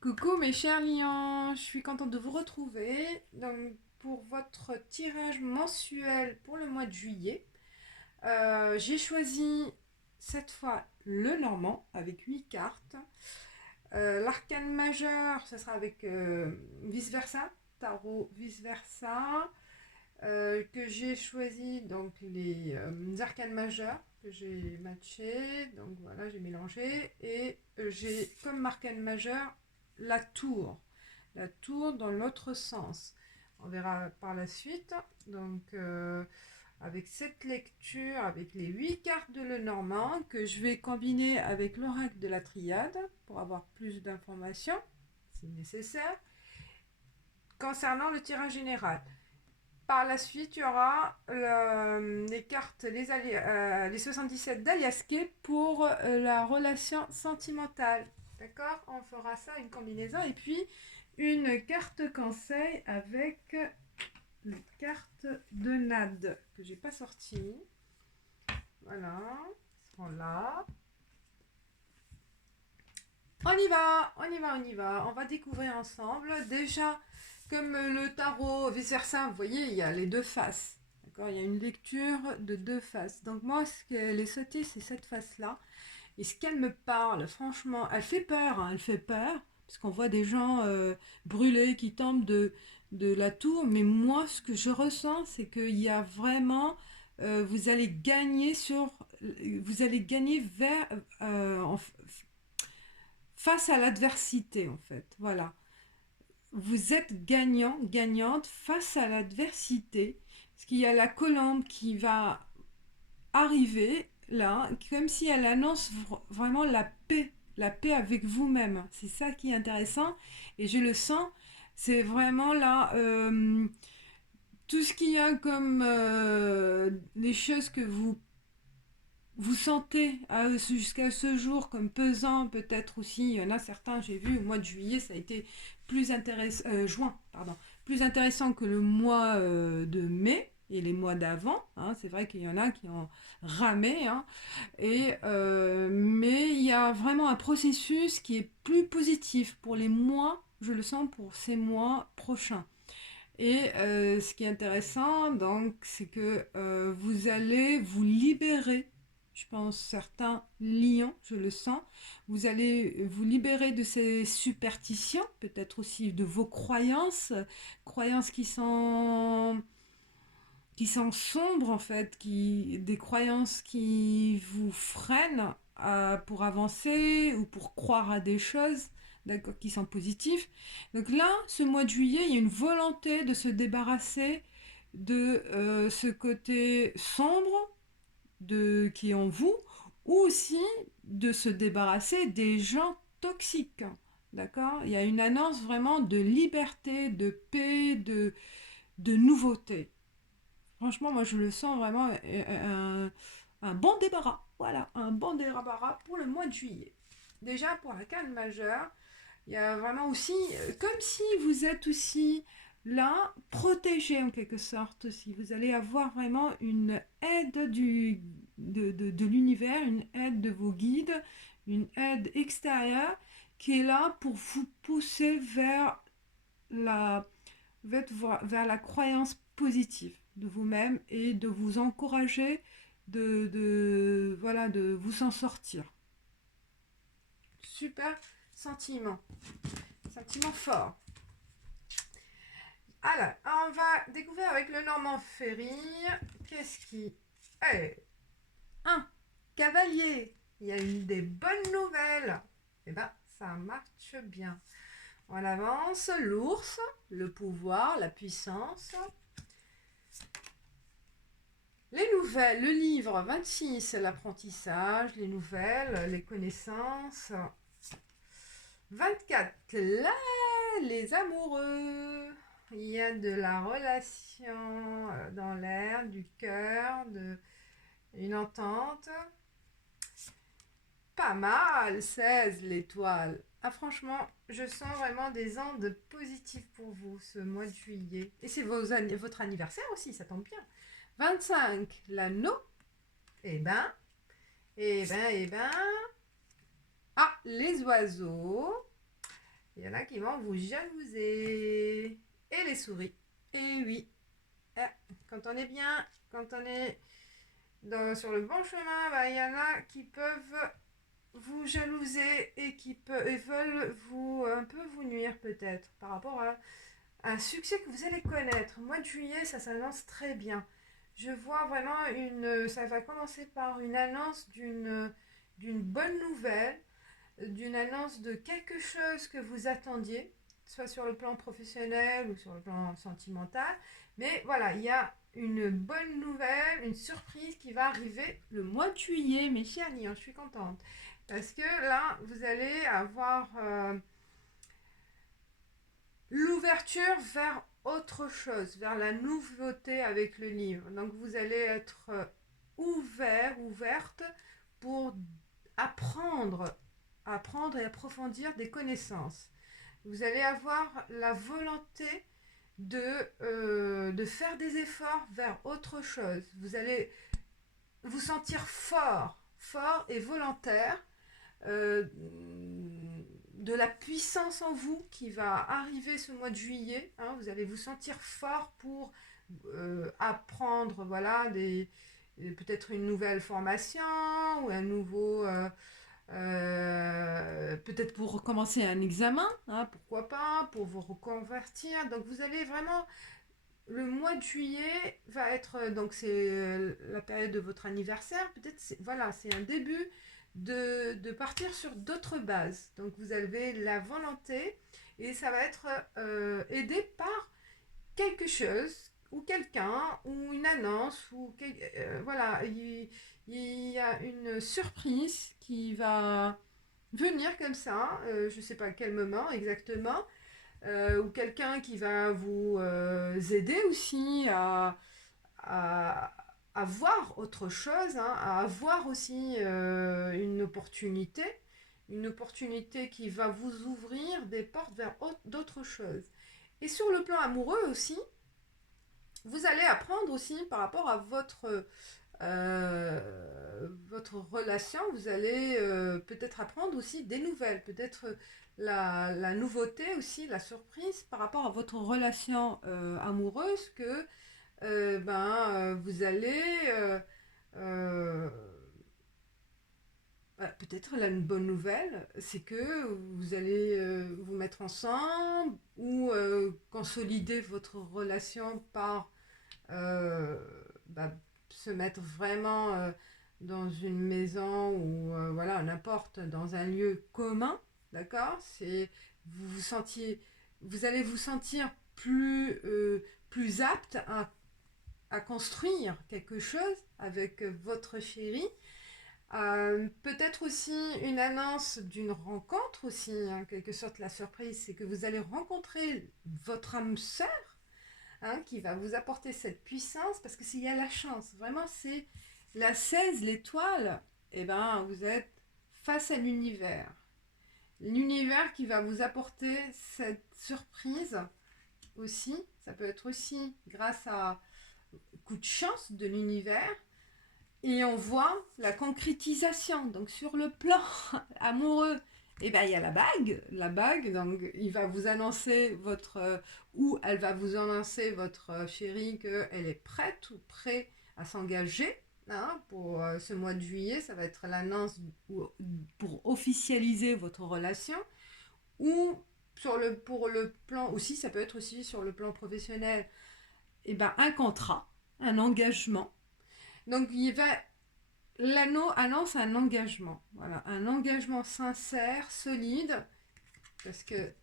Coucou mes chers lions, je suis contente de vous retrouver donc, pour votre tirage mensuel pour le mois de juillet. J'ai choisi cette fois le normand avec 8 cartes. L'arcane majeur, ce sera avec vice-versa, tarot vice-versa. Que j'ai choisi donc les arcanes majeurs que j'ai matché, donc voilà, j'ai mélangé et j'ai comme arcane majeur la tour, dans l'autre sens. On verra par la suite. Donc avec cette lecture, avec les 8 cartes de Lenormand que je vais combiner avec l'oracle de la triade pour avoir plus d'informations si nécessaire concernant le tirage général. Par la suite, il y aura les cartes, les 77 d'Aliasquet pour la relation sentimentale. D'accord. On fera ça, une combinaison. Et puis, une carte conseil avec la carte de Nad, que j'ai pas sortie. Voilà. Ils seront là. On y va, on y va, on y va. On va découvrir ensemble. Déjà, comme le tarot, vice-versa, vous voyez, il y a les deux faces. D'accord. Il y a une lecture de deux faces. Donc moi, ce qu'elle est sautée, c'est cette face-là. Et ce qu'elle me parle, franchement, elle fait peur, hein, elle fait peur. Parce qu'on voit des gens brûlés qui tombent de la tour. Mais moi, ce que je ressens, c'est qu'il y a vraiment... vous allez gagner sur... Vous allez gagner vers... face à l'adversité, en fait. Voilà. Vous êtes gagnant, gagnante face à l'adversité. Parce qu'il y a la colombe qui va arriver là, comme si elle annonce vraiment la paix avec vous-même. C'est ça qui est intéressant. Et je le sens, c'est vraiment là, tout ce qu'il y a comme les choses que vous sentez jusqu'à ce jour comme pesant, peut-être aussi, il y en a certains, j'ai vu, au mois de juillet, ça a été plus intéressant, juin, pardon, plus intéressant que le mois de mai et les mois d'avant. Hein. C'est vrai qu'il y en a qui ont ramé, hein. Mais il y a vraiment un processus qui est plus positif pour les mois, je le sens, pour ces mois prochains. Et ce qui est intéressant, donc, c'est que vous allez vous libérer, je pense, certains lions, je le sens, vous allez vous libérer de ces superstitions, peut-être aussi de vos croyances, croyances qui sont sombres en fait, des croyances qui vous freinent pour avancer ou pour croire à des choses, d'accord, qui sont positives. Donc là, ce mois de juillet, il y a une volonté de se débarrasser de ce côté sombre qui est en vous, ou aussi de se débarrasser des gens toxiques. D'accord. Il y a une annonce vraiment de liberté, de paix, de nouveauté. Franchement, moi, je le sens vraiment un bon débarras. Voilà, un bon débarras pour le mois de juillet. Déjà, pour la canne majeure, il y a vraiment aussi, comme si vous êtes aussi là, protégé en quelque sorte. Si vous allez avoir vraiment une aide de l'univers, une aide de vos guides, une aide extérieure qui est là pour vous pousser la, vers la croyance positive de vous-même et de vous encourager voilà, de vous en sortir. Super sentiment. Sentiment fort. Alors, on va découvrir avec le Normand Ferry. Qu'est-ce qui est un cavalier. Il y a eu des bonnes nouvelles. Eh ben, ça marche bien. On avance. L'ours, le pouvoir, la puissance. Les nouvelles, le livre 26, l'apprentissage, les nouvelles, les connaissances. 24, là, les amoureux. Il y a de la relation dans l'air, du cœur, une entente. Pas mal, 16, l'étoile. Ah franchement, je sens vraiment des ondes positives pour vous ce mois de juillet. Et c'est votre anniversaire aussi, ça tombe bien. 25, l'anneau. Eh ben, eh ben. Ah, les oiseaux. Il y en a qui vont vous jalouser. Et les souris. Et oui, quand on est bien, quand on est sur le bon chemin, bah, il y en a qui peuvent vous jalouser et et veulent un peu vous nuire peut-être par rapport à un succès que vous allez connaître. Mois de juillet, ça s'annonce très bien. Je vois vraiment ça va commencer par une annonce d'une bonne nouvelle, d'une annonce de quelque chose que vous attendiez, soit sur le plan professionnel ou sur le plan sentimental. Mais voilà, il y a une bonne nouvelle, une surprise qui va arriver le mois de juillet, mes chers lions, je suis contente. Parce que là, vous allez avoir l'ouverture vers autre chose, vers la nouveauté avec le livre. Donc vous allez être ouverte pour apprendre et approfondir des connaissances. Vous allez avoir la volonté de faire des efforts vers autre chose. Vous allez vous sentir fort et volontaire, de la puissance en vous qui va arriver ce mois de juillet. Hein. Vous allez vous sentir fort pour apprendre, voilà, peut-être une nouvelle formation ou un nouveau... peut-être pour recommencer un examen, hein, pourquoi pas, pour vous reconvertir. Donc vous allez vraiment... Le mois de juillet va être... Donc c'est la période de votre anniversaire. Peut-être, voilà, c'est un début de partir sur d'autres bases. Donc vous avez la volonté et ça va être aidé par quelque chose ou quelqu'un ou une annonce ou voilà, il y a une surprise qui va venir comme ça, je ne sais pas à quel moment exactement, ou quelqu'un qui va vous aider aussi à, à voir autre chose, hein, à avoir aussi une opportunité qui va vous ouvrir des portes vers d'autres choses. Et sur le plan amoureux aussi, vous allez apprendre aussi par rapport à votre relation, vous allez peut-être apprendre aussi des nouvelles, peut-être la nouveauté aussi, la surprise par rapport à votre relation amoureuse que vous allez euh, peut-être la bonne nouvelle, c'est que vous allez vous mettre ensemble ou consolider votre relation par euh, bah, se mettre vraiment dans une maison ou voilà, n'importe, dans un lieu commun, d'accord? Vous allez vous sentir plus apte à construire quelque chose avec votre chéri. Peut-être aussi une annonce d'une rencontre aussi, en quelque sorte la surprise, c'est que vous allez rencontrer votre âme sœur, hein, qui va vous apporter cette puissance, parce que s'il y a la chance, vraiment c'est la 16, l'étoile, et ben vous êtes face à l'univers. L'univers qui va vous apporter cette surprise aussi, ça peut être aussi grâce à coup de chance de l'univers, et on voit la concrétisation. Donc sur le plan amoureux, et ben il y a la bague, donc il va vous annoncer ou elle va vous annoncer votre chérie qu'elle est prête ou prêt à s'engager. Hein, pour ce mois de juillet, ça va être l'annonce pour officialiser votre relation, ou pour le plan aussi, ça peut être aussi sur le plan professionnel, et ben un contrat, un engagement. Donc l'anneau annonce un engagement, voilà, un engagement sincère, solide, parce que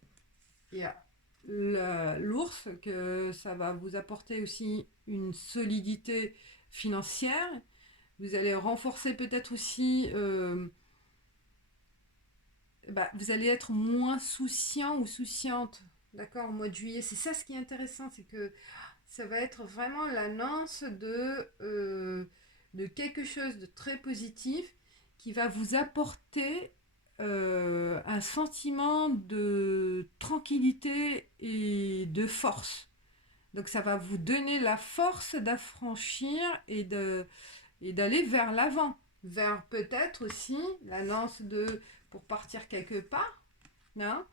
il y a l'ours, que ça va vous apporter aussi une solidité financière. Vous allez renforcer peut-être aussi, vous allez être moins souciant ou souciante, d'accord, au mois de juillet. C'est ça ce qui est intéressant, c'est que ça va être vraiment l'annonce de quelque chose de très positif qui va vous apporter un sentiment de tranquillité et de force. Donc ça va vous donner la force d'affranchir et d'aller vers l'avant, vers peut-être aussi l'annonce pour partir quelque part, hein,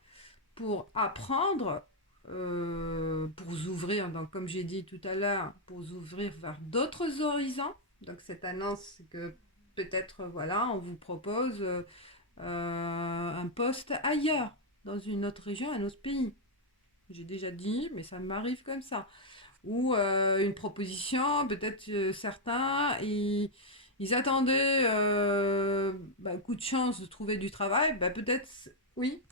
pour apprendre, pour vous ouvrir, donc comme j'ai dit tout à l'heure, pour vous ouvrir vers d'autres horizons. Donc cette annonce, c'est que peut-être, voilà, on vous propose un poste ailleurs, dans une autre région, un autre pays. J'ai déjà dit, mais ça m'arrive comme ça. Ou une proposition, peut-être certains, ils attendaient coup de chance de trouver du travail, peut-être, oui,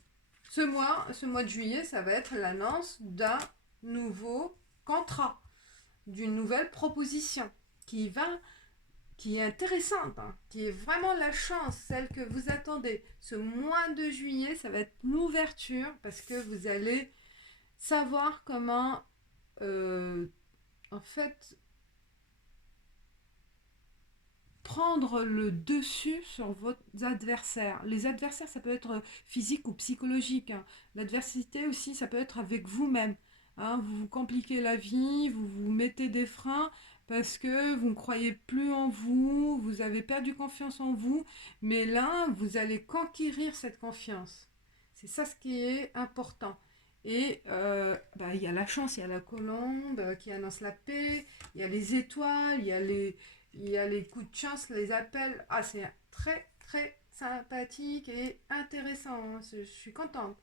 ce mois de juillet, ça va être l'annonce d'un nouveau contrat, d'une nouvelle proposition qui va, qui est intéressante, hein, qui est vraiment la chance, celle que vous attendez. Ce mois de juillet, ça va être l'ouverture parce que vous allez savoir comment, euh, en fait, prendre le dessus sur vos adversaires. Les adversaires, ça peut être physique ou psychologique, hein. L'adversité aussi, ça peut être avec vous-même, hein. Vous vous compliquez la vie, vous vous mettez des freins parce que vous ne croyez plus en vous, vous avez perdu confiance en vous, mais là, vous allez conquérir cette confiance. C'est ça ce qui est important. Et il y a la chance, il y a la colombe qui annonce la paix, il y a les étoiles, il y a les coups de chance, les appels. Ah, c'est très, très sympathique et intéressant, hein. Je suis contente.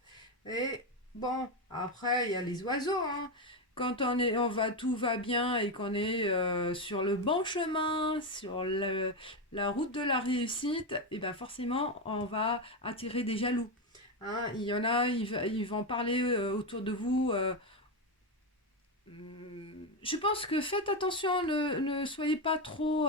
Et bon, après, il y a les oiseaux, hein. Quand tout va bien et qu'on est sur le bon chemin, sur la route de la réussite, et ben forcément, on va attirer des jaloux, hein. Il y en a, ils vont parler autour de vous. Je pense que faites attention, ne soyez pas trop...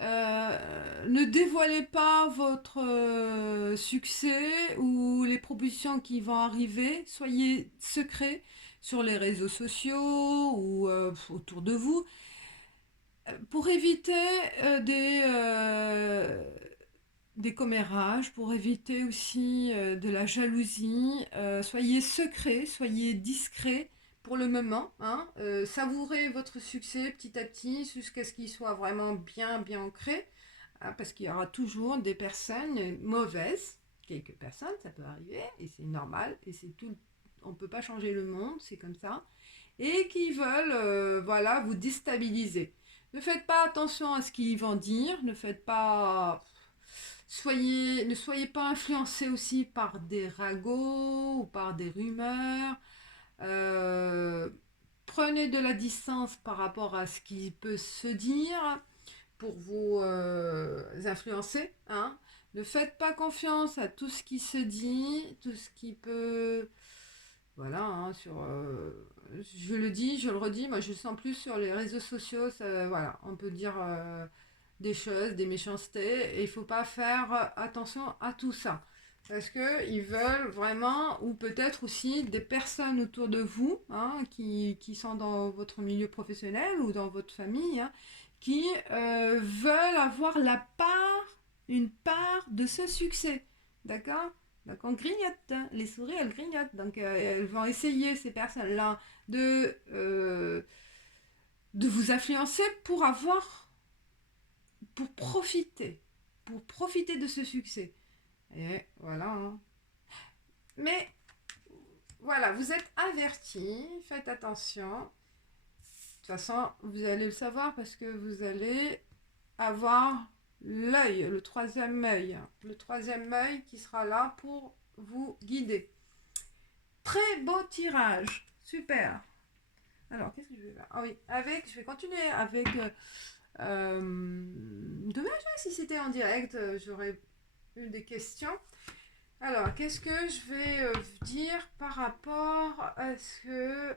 ne dévoilez pas votre succès ou les propositions qui vont arriver. Soyez secret sur les réseaux sociaux ou autour de vous pour éviter des commérages, pour éviter aussi de la jalousie. Soyez secret, soyez discret pour le moment, hein. Savourez votre succès petit à petit jusqu'à ce qu'il soit vraiment bien, bien ancré, hein, parce qu'il y aura toujours des personnes mauvaises, quelques personnes, ça peut arriver, et c'est normal, et c'est tout. On ne peut pas changer le monde, c'est comme ça, et qui veulent voilà, vous déstabiliser. Ne faites pas attention à ce qu'ils vont dire, ne faites pas... ne soyez pas influencé aussi par des ragots ou par des rumeurs. Euh, Prenez de la distance par rapport à ce qui peut se dire pour vous influencer, hein. Ne faites pas confiance à tout ce qui se dit, tout ce qui peut... Voilà, hein, je le dis, je le redis, moi je le sens plus sur les réseaux sociaux, voilà, on peut dire des choses, des méchancetés, et il faut pas faire attention à tout ça. Parce qu'ils veulent vraiment, ou peut-être aussi des personnes autour de vous, hein, qui sont dans votre milieu professionnel ou dans votre famille, hein, qui veulent avoir une part de ce succès. D'accord? Donc on grignote, hein. Les souris elles grignotent, donc elles vont essayer, ces personnes-là, de vous influencer pour profiter de ce succès. Et voilà, hein. Mais voilà, vous êtes avertis, faites attention. De toute façon, vous allez le savoir parce que vous allez avoir l'œil, le troisième œil qui sera là pour vous guider. Très beau tirage, super. Alors, qu'est-ce que je vais faire? Ah oui, je vais continuer avec... dommage, hein, si c'était en direct, j'aurais eu des questions. Alors, qu'est-ce que je vais dire par rapport à ce que...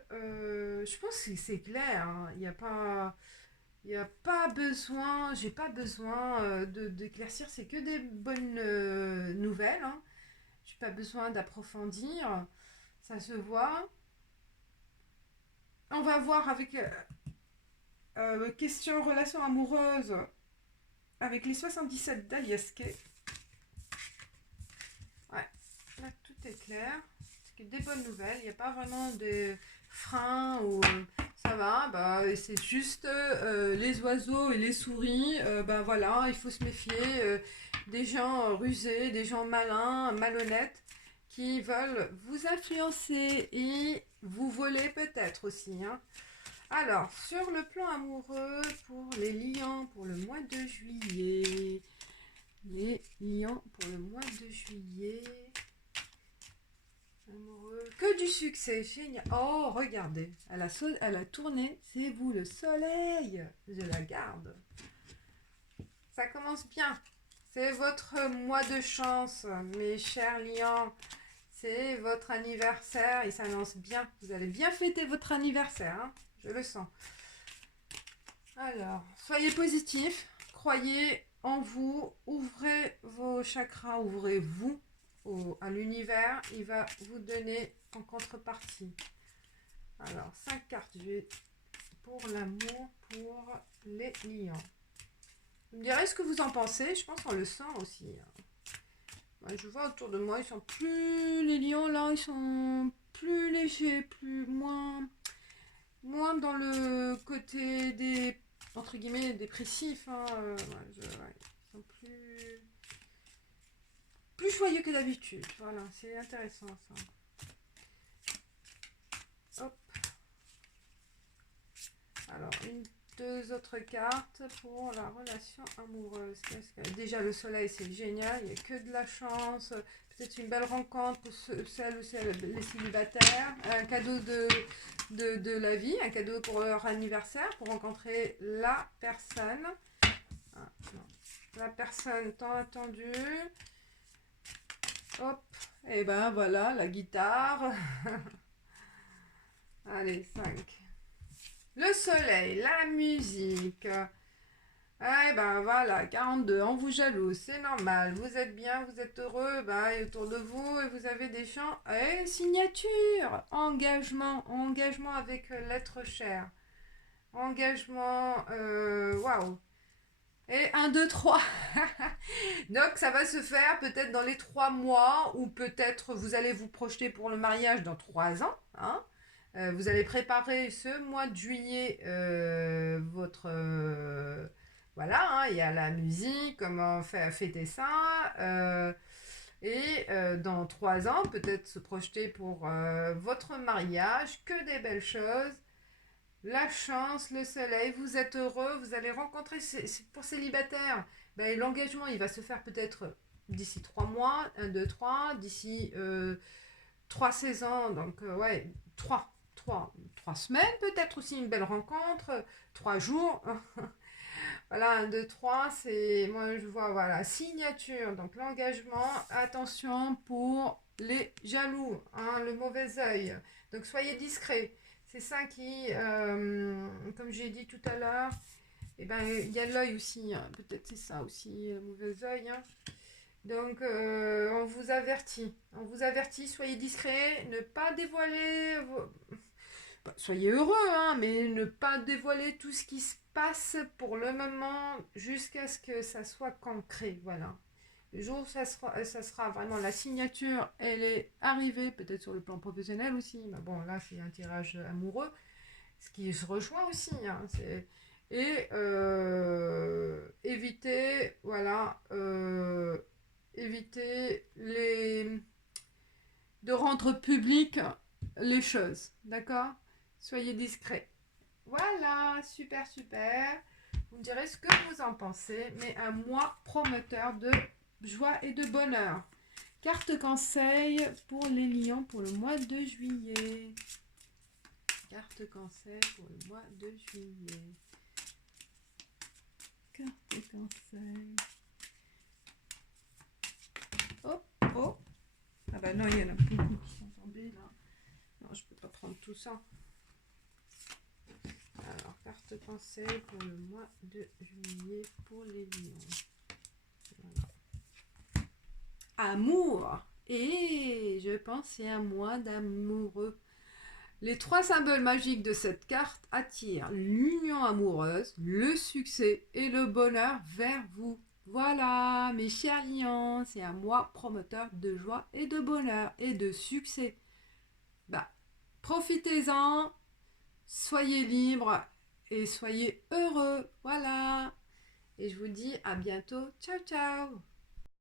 je pense que c'est clair, hein. Il n'y a pas... Il n'y a pas besoin, j'ai pas besoin d'éclaircir, c'est que des bonnes nouvelles, hein. J'ai pas besoin d'approfondir, ça se voit. On va voir avec question relation amoureuse avec les 77 d'Aliaske. Ouais, là tout est clair. C'est des bonnes nouvelles, il n'y a pas vraiment de freins ou ça va, c'est juste les oiseaux et les souris, voilà, il faut se méfier des gens rusés, des gens malins, malhonnêtes, qui veulent vous influencer et vous voler peut-être aussi, hein. Alors, sur le plan amoureux, pour les lions, pour le mois de juillet. Les lions, pour le mois de juillet. Amoureux. Que du succès, génial. Oh, regardez, elle a tourné, c'est vous le soleil. Je la garde. Ça commence bien. C'est votre mois de chance, mes chers lions. C'est votre anniversaire, il s'annonce bien. Vous allez bien fêter votre anniversaire, hein, je le sens. Alors, soyez positifs, croyez en vous, ouvrez vos chakras, ouvrez-vous à l'univers. Il va vous donner en contrepartie. Alors, 5 cartes pour l'amour, pour les lions. Vous me direz ce que vous en pensez, je pense qu'on le sent aussi. Je vois autour de moi, ils sont plus... Les lions, là, ils sont plus légers, moins dans le côté des... entre guillemets, dépressifs. Hein. Ils sont plus joyeux que d'habitude. Voilà, c'est intéressant, ça. Hop. Alors, deux autres cartes pour la relation amoureuse. Déjà, le soleil, c'est génial. Il n'y a que de la chance. Peut-être une belle rencontre pour les célibataires. Un cadeau de la vie. Un cadeau pour leur anniversaire. Pour rencontrer la personne. La personne tant attendue. Hop. Et ben voilà, la guitare. Allez, 5. Le soleil, la musique. Eh ben voilà, 42, on vous jalouse, c'est normal. Vous êtes bien, vous êtes heureux, et autour de vous, et vous avez des chants. Et signature, engagement avec l'être cher. Engagement, waouh. Et 1, 2, 3. Donc ça va se faire peut-être dans les 3 mois, ou peut-être vous allez vous projeter pour le mariage dans 3 ans, hein. Vous allez préparer ce mois de juillet votre... voilà, hein, il y a la musique, comment fêter ça. Et dans 3 ans, peut-être se projeter pour votre mariage, que des belles choses. La chance, le soleil, vous êtes heureux, vous allez rencontrer, c'est pour célibataires, l'engagement, il va se faire peut-être d'ici 3 mois, 1, 2, 3, d'ici 3 saisons, donc ouais, 3 semaines, peut-être aussi une belle rencontre, 3 jours. Voilà, 1, 2, 3, c'est, moi je vois, voilà, signature, donc l'engagement, attention pour les jaloux, hein, le mauvais œil. Donc soyez discrets. C'est ça qui, comme j'ai dit tout à l'heure, il y a l'œil aussi, hein, peut-être c'est ça aussi, le mauvais œil, hein. Donc, on vous avertit, soyez discrets, ne pas dévoiler soyez heureux, hein, mais ne pas dévoiler tout ce qui se passe pour le moment jusqu'à ce que ça soit concret, voilà. Le jour où ça sera vraiment la signature, elle est arrivée, peut-être sur le plan professionnel aussi, mais bon, là, c'est un tirage amoureux, ce qui se rejoint aussi, hein, et éviter, voilà, éviter de rendre public les choses, d'accord? Soyez discrets. Voilà, super, super. Vous me direz ce que vous en pensez, mais un mois prometteur de joie et de bonheur. Carte conseil pour les lions pour le mois de juillet. Carte conseil pour le mois de juillet. Carte conseil. Oh, oh. Ah bah non, il y en a beaucoup qui sont tombés là. Non, je peux pas prendre tout ça. Alors, carte conseil pour le mois de juillet pour les lions. Voilà. Amour. Et je pense que c'est un mois d'amoureux. Les 3 symboles magiques de cette carte attirent l'union amoureuse, le succès et le bonheur vers vous. Voilà, mes chers lions, c'est un mois promoteur de joie et de bonheur et de succès. Profitez-en, soyez libres et soyez heureux. Voilà. Et je vous dis à bientôt. Ciao, ciao.